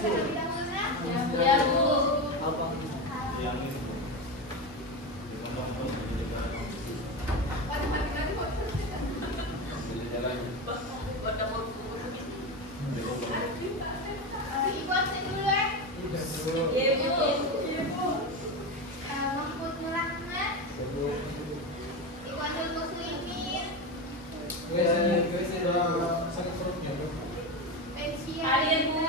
Ya, Bu. Apa? Yang ini. Ibu absen dulu ya. Iya, Bu. Mahfud Nur Ahmad. Ibu Andul Muslimin. Gue sakit perutnya. Pensia. Hadir, Bu.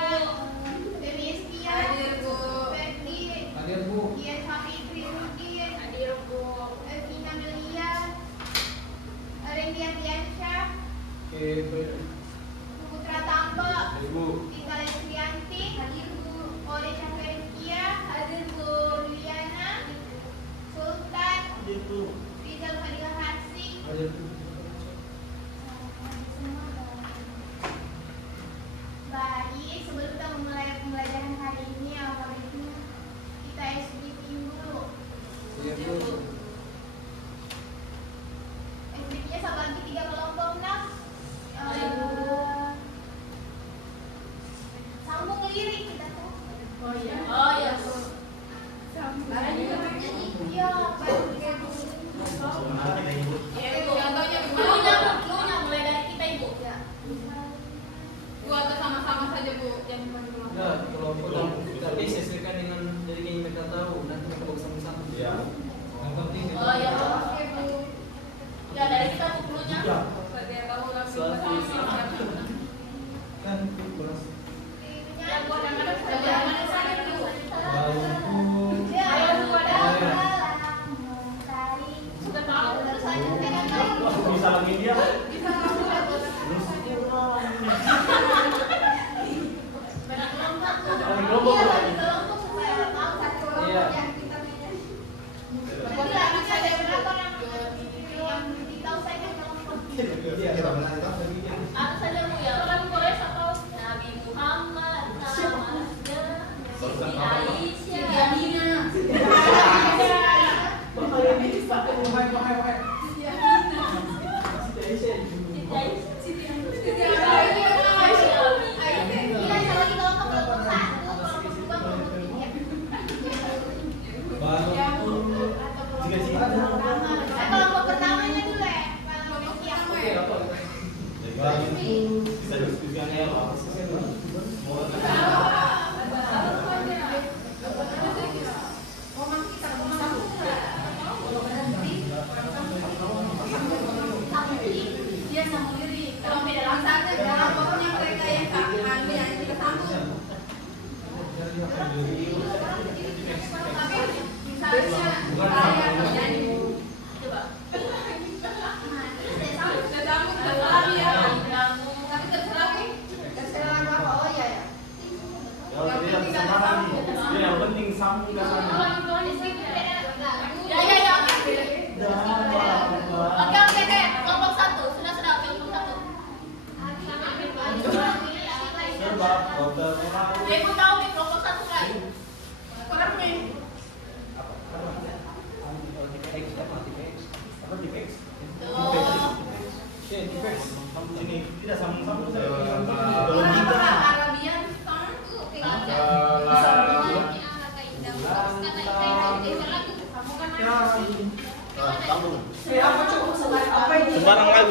Dewi Estia. Hadir, Bu. Ferdi. Hadir, Bu. Ian Fahri Trinudin. Hadir, Bu. Elvina Melia. Randy Ardiansyah. Oke, Putra Tambo. Bu. Tinggal Esrianti. Hadir, Bu. Oleh Syahrikia. Hadir, Bu. Liana. Sultan. Itu. Rizal Fadila Harsi. Hadir, Bu. Baik, sebelum kita memulai pembelajaran hari ini, alhamdulillah kita SDP dulu. Iya, Bu. SDP-nya satu lagi 3 kelompok nak. Sambung lirik kita tuh. Oh iya, Bu. Iya, baru kayak Sebenarnya kita ibu. Iya, Bu. Contohnya Cluenya, gimana? cluenya mulai dari kita ibu. Ya. Bu, atau sama-sama saja, Bu. Jangan cuma Enggak, kalau tapi sesuaikan dengan dari yang mereka tahu. Nanti mereka bawa sama-sama. Iya. Yang penting itu. Oh ya, oke Bu. Ya dari kita bu cluenya. Iya. Biar kamu langsung Satu. sama. Kan kelas. Yang buat anak-anak bagaimana saja Bu. Waalaikumsalam. Ya, sudah tahu terus aja pegang lagi. Wah, bisa lagi dia. Bisa langsung Bu. Bagi kelompok tuh. Bagi kelompok, Iya, Bu. bagi kelompok supaya tahu satu kelompok Iya. yang kita milih. Jadi anak saya berapa yang ditahu saya kan kelompok. Iya, kita menantang tadi. Anu saja Bu ya. Orang boleh atau Nabi Muhammad sama Siti Aisyah. Siti Amina. Kelompok pertamanya dulu ya. Kelompok yang Bisa diskusikan ya. Dia sambung lirik. Kalau beda langsung dalam pokoknya mereka yang anu yang kita sambung. Tapi misalnya saya menyanyi, coba. Sudah sambung terserah ya. Tapi terserah nih. Terserah apa? Oh iya ya. Kalau dia sembarang nih. Dia yang penting sambung ke sana. Ya. Oke. Kelompok satu. Sudah kelompok satu. Sebab dokter orang. Ibu tahu nih kelompok satu kan? Kurang nih. Apa di X? Ini Tidak sambung-sambung. Orang apa Arabian Star tuh kayak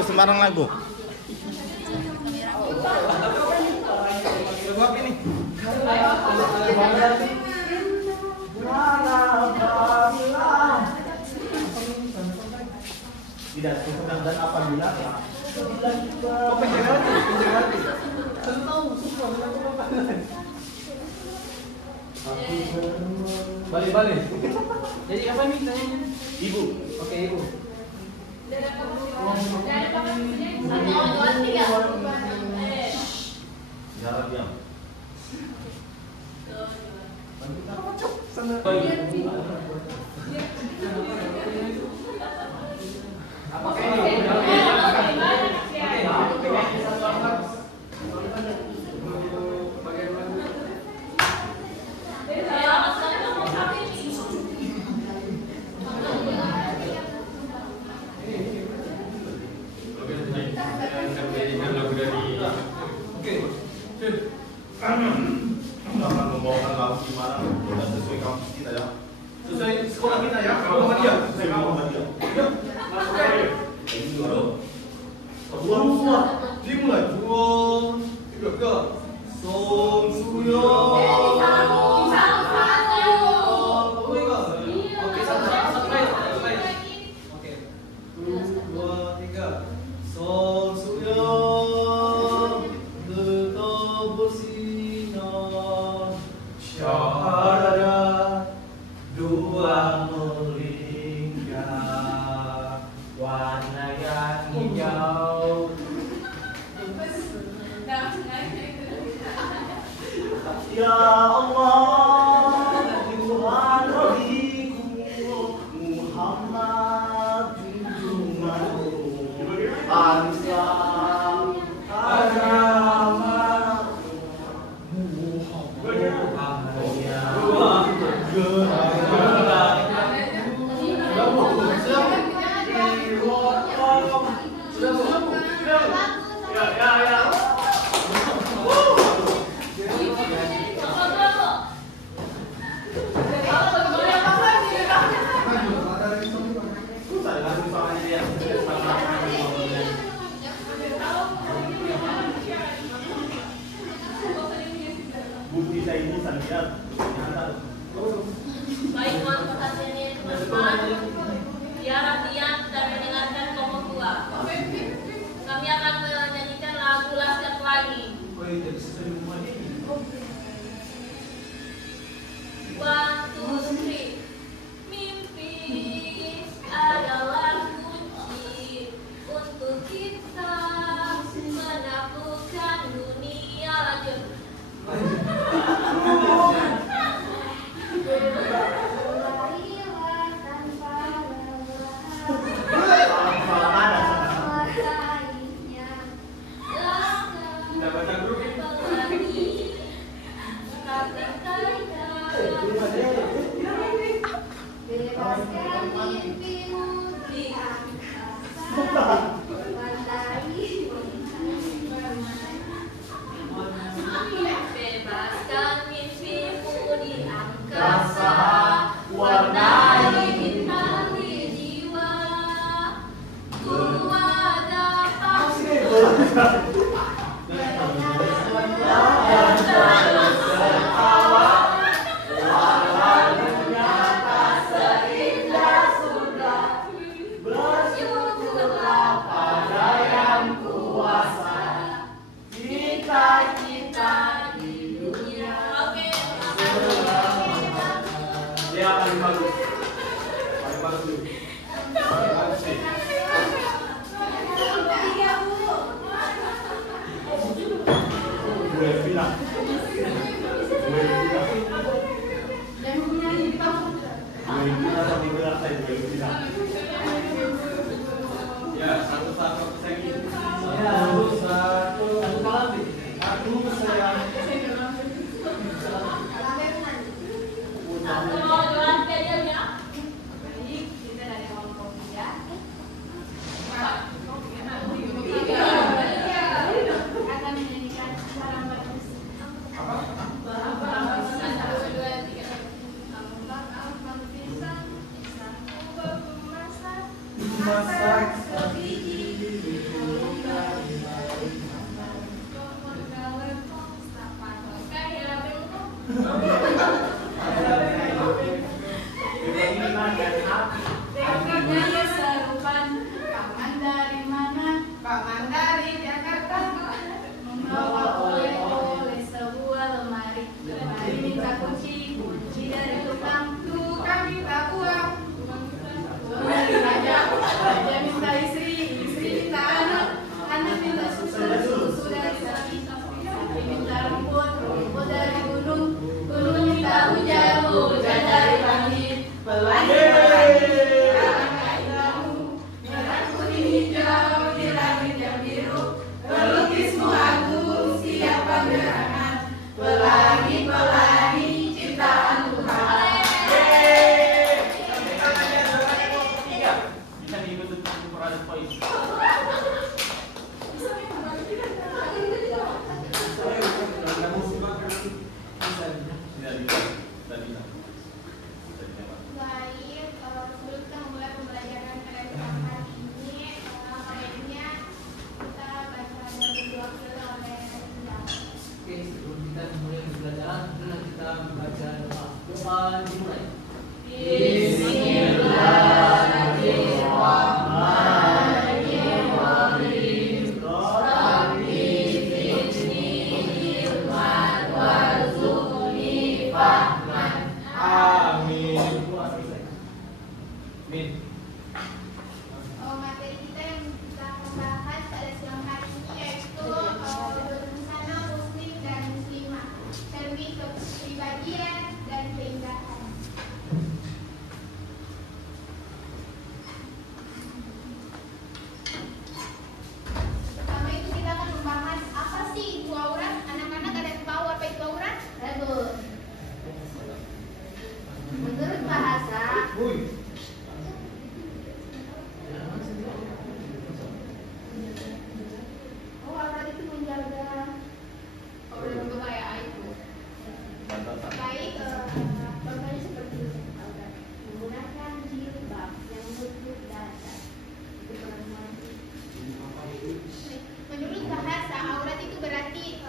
Sembarang lagu. Sebab ini. Tidak suka dan apabila ya. Oh, pinjam hati. Saya tahu semua apa. Balik. Jadi apa nih tanyanya? Ibu. Oke, Ibu. Jarak diam. Apakah ini? akan membawakan lagu gimana dan sesuai kampus kita ya. Sesuai sekolah kita ya. Sama dia. Sesuai sama dia. Ya. Masuk aja. Ini dulu. Semua dimulai. 2, 3, Song Suyo. Oke, satu lagi. Oke. 2, 3. Song Suyo. Tetap bersinar. Syahada dua melingkar. Warna yang hijau. Ya Allah, Tuhan Rabiku, Muhammad junjunganku, Islam agama Bukti saya ini sangat Baik mohon perhatiannya teman-teman. Biar latihan dan mendengarkan kelompok 2. Kami akan menyanyikan lagu Laskar Pelangi. One, two, three. Mimpi adalah kunci untuk kita menaklukkan dunia. Lanjut. Bebaskan mimpimu di angkasa. Bebaskan mimpimu di angkasa, warnai bintang di jiwa. Ku ada bersyukurlah pada yang kuasa. cita-cita di dunia. Oke, Dia paling bagus. Paling bagus dulu. Paling bagus sih. Gue bilang. Tapi berat saya juga bilang. Ya, satu-satu lagi. Ya, satu kalah nih. Aku sayang. mau jualan aja ya. Baik, kita dari kelompok 3. Akan menyanyikan salam bermusik. Masak Nyanyi serupan. Paman dari mana? Paman dari Jakarta. Membawa oleh-oleh sebuah lemari. Lemari minta kunci, kunci dari tukang. Tukang minta uang. Dari raja, raja minta istri, istri minta anak. Anak minta susu, susu dari sapi. Sapi minta rumput, rumput dari gunung. Gunung minta hujan, hujan dari langit. Pelangi, pelangi. Kapan dimulai? Bismillahirrahmanirrahim. Rabbi zidni ilman warzuqni fahman. Amin. Amin. Materi kita yang kita akan bahas pada siang hari ini yaitu busana muslim dan muslimah, terlebih kepribadian dan keindahan. Pertama itu kita akan membahas apa sih itu aurat. Anak-anak ada yang tahu apa itu aurat? Menurut bahasa aurat itu menjaga kayak itu. Baik, contohnya seperti menggunakan jilbab yang menutup dada. Itu perempuan. Menurut bahasa aurat itu berarti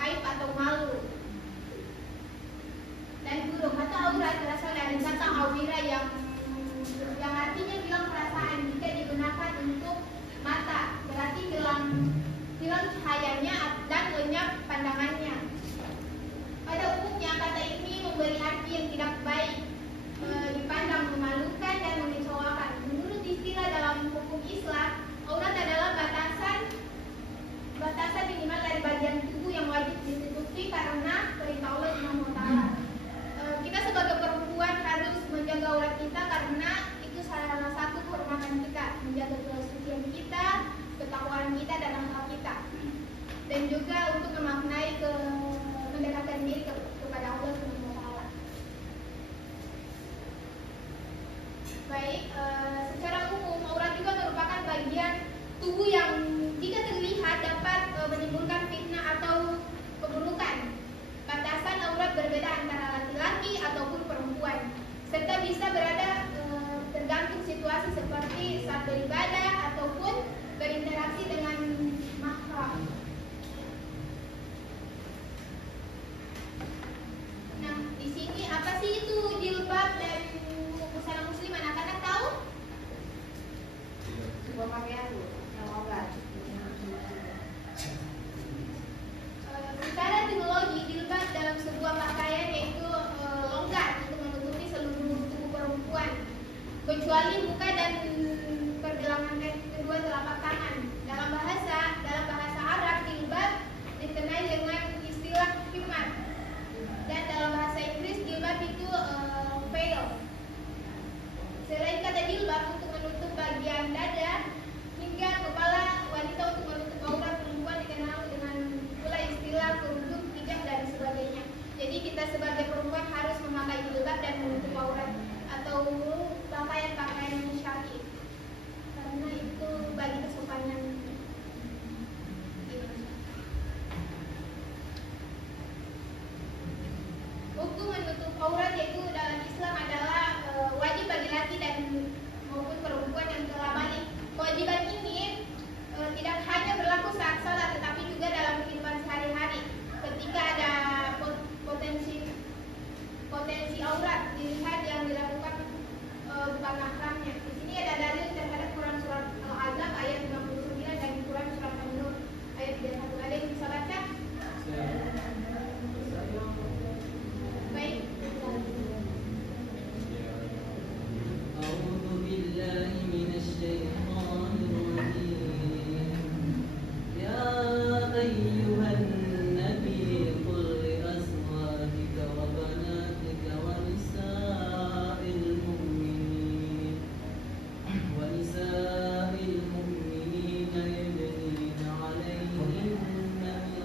aib atau malu. Dan burung kata aurat berasal dari kata awira yang artinya hilang perasaan. Jika digunakan untuk mata berarti hilang cahayanya dan lenyap pandangannya. Pada umumnya kata ini memberi arti yang tidak baik, dipandang memalukan dan mengecewakan. Menurut istilah dalam hukum Islam, aurat adalah batasan minimal dari bagian tubuh yang wajib ditutupi karena perintah Allah Subhanahu wa Ta'ala. Kita sebagai perempuan harus menjaga aurat kita karena itu salah satu kehormatan kita, menjaga kesucian kita, ketakwaan kita dan akhlak kita, dan juga untuk memaknai mendekatkan diri kepada Allah Subhanahu wa Ta'ala. Baik, secara umum aurat juga merupakan bagian tubuh yang jika terlihat dapat menimbulkan fitnah atau keburukan. Batasan aurat berbeda antara laki-laki ataupun perempuan, serta bisa berada tergantung situasi seperti saat beribadah ataupun berinteraksi dengan mahram. Nah, di sini apa sih itu jilbab dan busana muslim? Anak-anak tahu? Sebuah pakaian yang aurat. Secara etimologi, jilbab dalam sebuah pakaian yaitu longgar untuk menutupi seluruh tubuh perempuan, kecuali muka dan pergelangan kedua telapak tangan. Dalam bahasa Arab, jilbab dikenal dengan istilah khimar, dan dalam bahasa Inggris jilbab itu veil. Selain kata jilbab untuk menutup bagian dada hingga kepala wanita untuk menutup aurat perempuan dikenal dengan pula istilah kerudung, hijab dan sebagainya. Jadi kita sebagai perempuan harus memakai jilbab dan menutup aurat atau pakaian-pakaian syar'i karena itu bagi kesopanan. Hukum menutup aurat yaitu dalam Islam adalah wajib bagi laki dan maupun perempuan yang telah balik. Kewajiban ini tidak hanya berlaku saat salat tetapi juga dalam kehidupan sehari-hari. Ketika ada potensi aurat dilihat yang dilakukan bukan mahramnya. Di sini ada dalil terhadap Quran surat Al-Ahzab ayat 59 dan Quran surat An-Nur ayat 31. Ada yang bisa baca? Baik. A'udzu billahi minasy syaithanir rajim. Ya ayyuhan nabi qul li azwajika wa banatika wa nisa'il mu'minin yudnina 'alayhinna min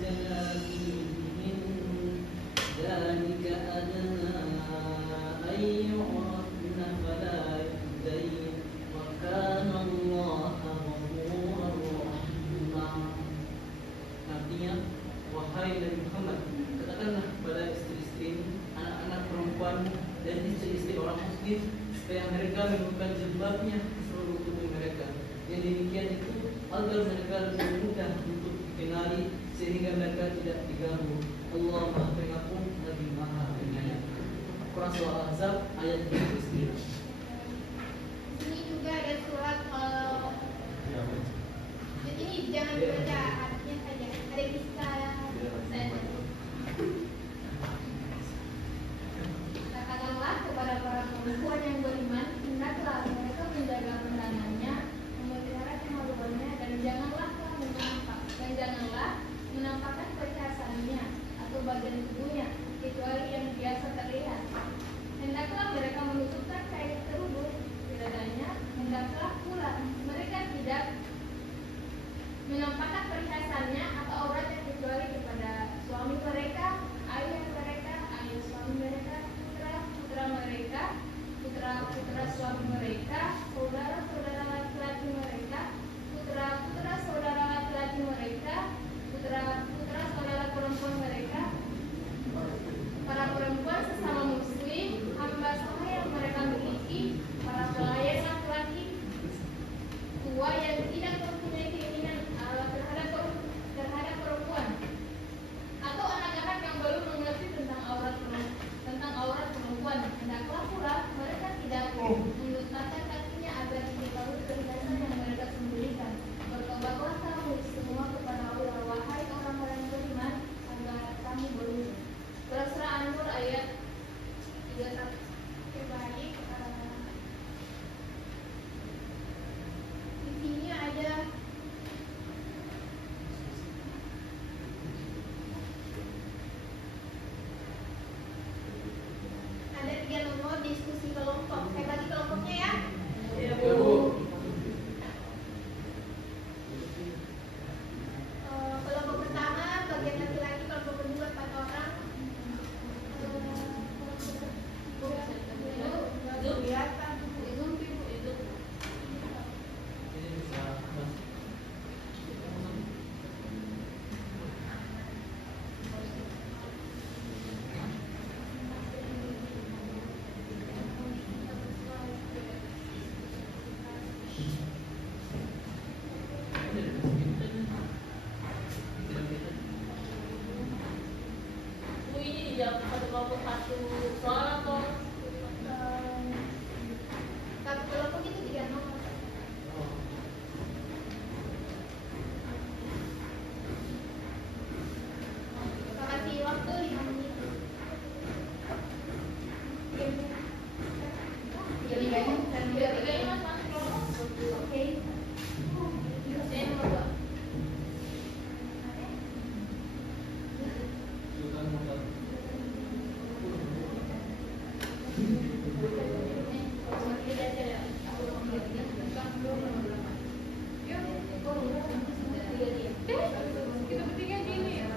jalabibihin dzalika adna an yu'rafna fala yu'dayn wa kana Allaha ghafuran rahima. Artinya, wahai Nabi Muhammad, katakanlah kepada istri-istri, anak-anak perempuanmu dan istri-istri orang muslim supaya mereka menundukkan jilbabnya di seluruh tubuh mereka. Yang demikian itu agar mereka lebih mudah untuk dikenali sehingga mereka tidak diganggu. Allah Maha Pengampun lagi Maha Penyayang. pernah surah Al-Ahzab ayat 39. Ini juga ada surat ini jangan dibaca artinya saja. Ada kisah katakanlah kepada para perempuan yang beriman, hendaklah mereka menjaga pandangannya, memelihara kemaluannya, dan janganlah menampakkan perhiasannya atau bagian tubuhnya kecuali yang biasa terlihat. Hendaklah mereka menutupkan kain terubur di dadanya. Hendaklah pula mereka tidak menampakkan perhiasannya atau auratnya kecuali kepada suami mereka, ayah mereka, ayah suami mereka, putra mereka, putra suami mereka, saudara laki-laki mereka, putra saudara laki-laki mereka, putra saudara perempuan mereka, para perempuan sesama muslim, hamba sahaya yang mereka miliki, para pelayan laki-laki tua yang tidak mempunyai keinginan terhadap perempuan, atau anak-anak yang baru mengerti tentang aurat perempuan. Hendaklah pula mereka tidak meletakkan kakinya agar diketahui perhiasan yang mereka sembunyikan. Bertobatlah kamu semua kepada Allah, wahai orang-orang beriman, agar kamu berlindung. Surah An-Nur ayat 31. Baik, di sini ada tiga nomor diskusi kelompok. Saya bagi kelompoknya ya. Iya, Bu. Kelompok pertama bagian laki-laki, kelompok kedua 4 orang. Bu, ini dijawab satu kelompok satu soal atau Satu kelompok itu 3 nomor. Saya kasih waktu 5 menit. Tiga-tiganya mas masuk kelompok? oke. Saya nomor 2. Kita bertiga gini ya.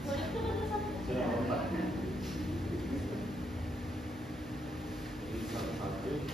Sudah 4. Jadi 1, 2.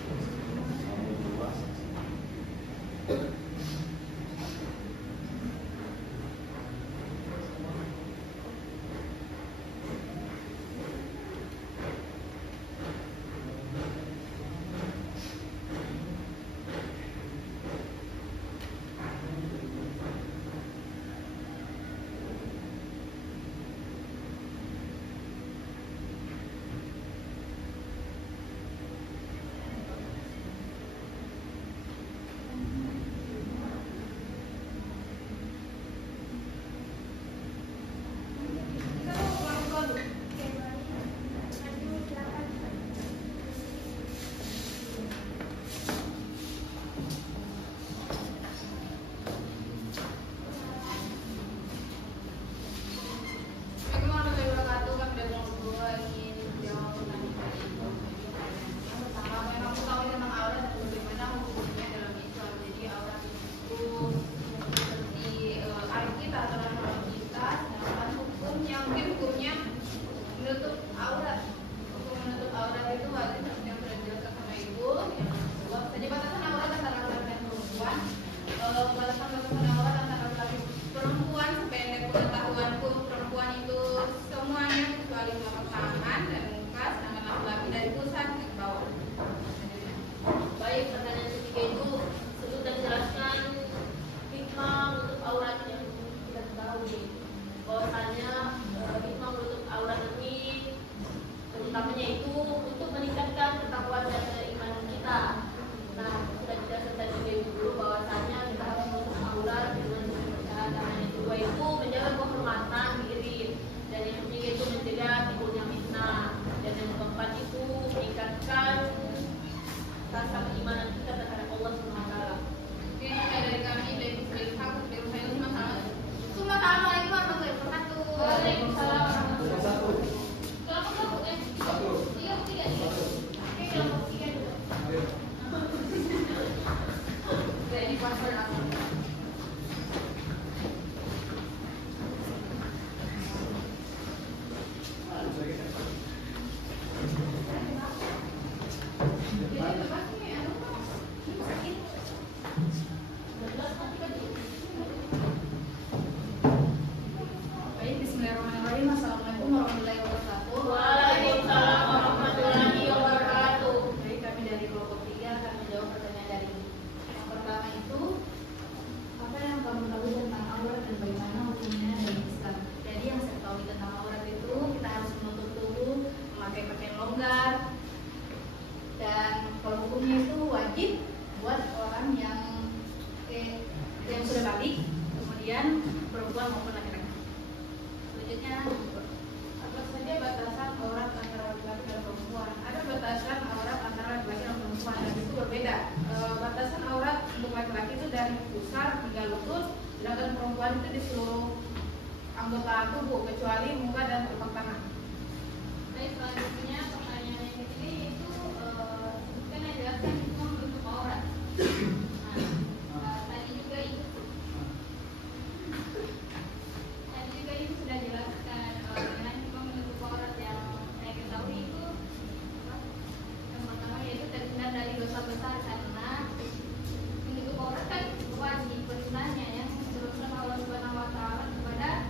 bahwasanya hikmah menutup aurat ini tubuh kecuali muka dan telapak tangan. Baik, selanjutnya pertanyaan yang ketiga yaitu sebutkan dan jelaskan semua bentuk aurat. Tadi juga itu sudah jelaskan mengenai semua bentuk aurat yang saya ketahui itu yang pertama yaitu terhindar dari dosa besar karena bentuk aurat kan wajib perintahnya yang disebutkan Allah Subhanahu Wa Taala kepada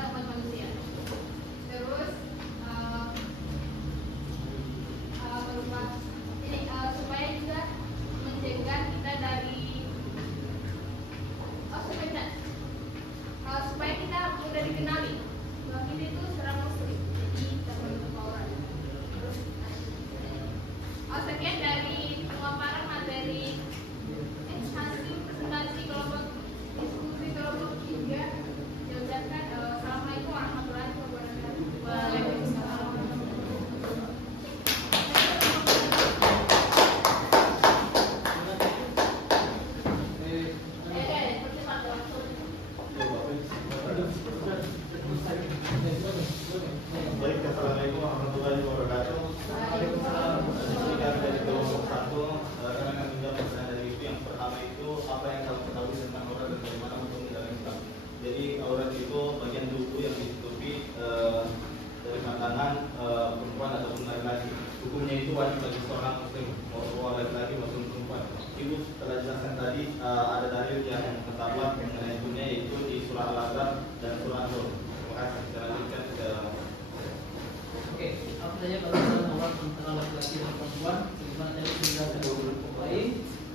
umat manusia. Terus berupa ini supaya juga mencegah kita dari supaya kita mudah dikenali bahwa kita itu seorang muslim, jadi kita menutup aurat. Terus sekian dari pemaparan materi hasil presentasi kelompok diskusi kelompok 3. Diucapkan assalamualaikum warahmatullahi wabarakatuh. Waalaikumsalam. Baik, assalamualaikum warahmatullahi wabarakatuh. Dari kelompok 1, kami akan menjawab pertanyaan dari itu. Yang pertama itu apa yang kamu ketahui tentang aurat dan bagaimana hukum di dalam Islam. Jadi aurat itu bagian tubuh yang ditutupi dari makanan perempuan ataupun laki-laki. Hukumnya itu wajib bagi seorang muslim, mau laki-laki maupun perempuan. Ibu telah jelaskan tadi ada dalil yang terdapat mengenai hukumnya yaitu di surah Al-Ahzab dan surah An-Nur. Terima kasih. Kita lanjutkan ke Oke, apa saja kalau aurat antara laki-laki dan perempuan? Sebagaimana tadi penjelasan lain,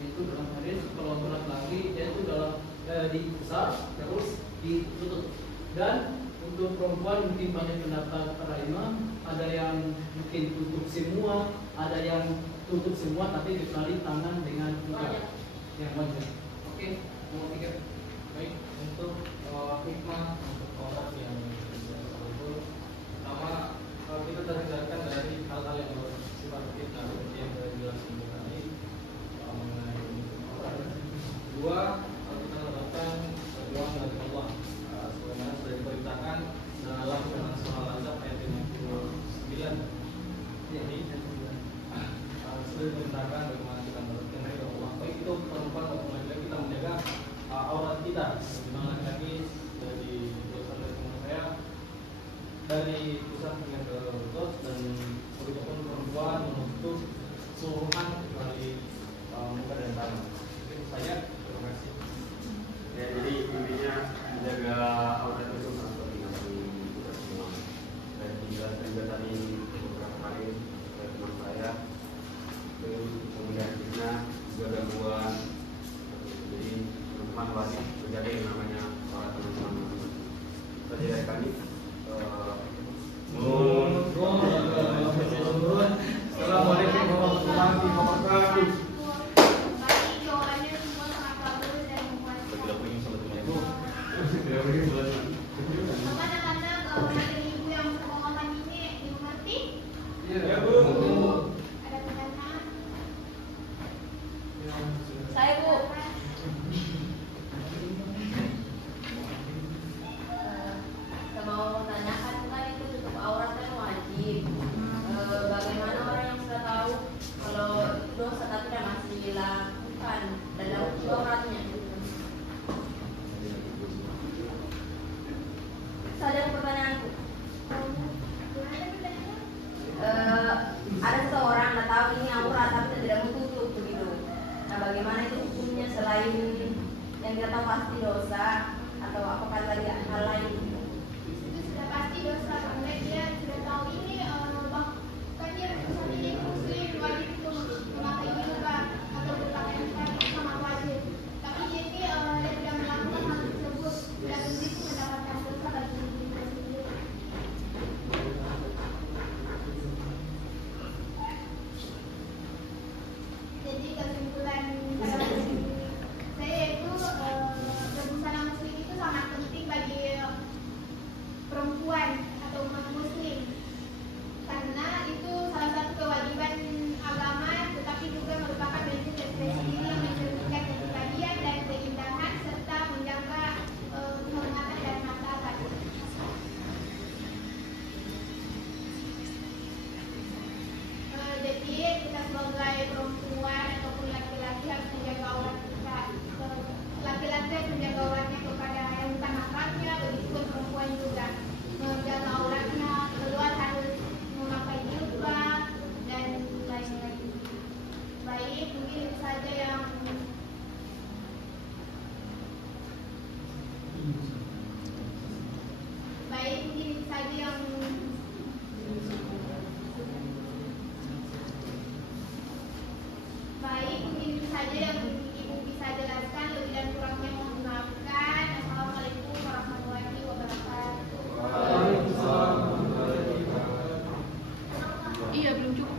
itu dalam hadis kalau laki-laki dia itu dalam dibesar terus ditutup. Dan untuk perempuan mungkin banyak pendapat para imam, ada yang mungkin tutup semua, ada yang tutup semua tapi kecuali tangan dengan wajah yang wajah. Oke, nomor 3. Baik, untuk hikmah untuk aurat yang tersebut, pertama kita terhindarkan dari hal-hal yang bersifat fitnah seperti yang sudah dijelaskan tadi mengenai aurat. Dua, kita mendapatkan doa dari Allah sebagaimana sudah diperintahkan dalam surah Al-Ahzab ayat 59. Jadi sudah diperintahkan bagaimana kita mendapatkan dari Allah, baik itu perempuan maupun laki-laki, kita menjaga aurat kita. Dimana laki-laki dari dosa dari teman saya dari pusat hingga ke lutut, dan begitupun perempuan menutup seluruhan kecuali muka dan tangan. Itu saja. Terima kasih. Ya, jadi intinya menjaga aurat itu seperti yang tadi dijelaskan juga tadi beberapa kali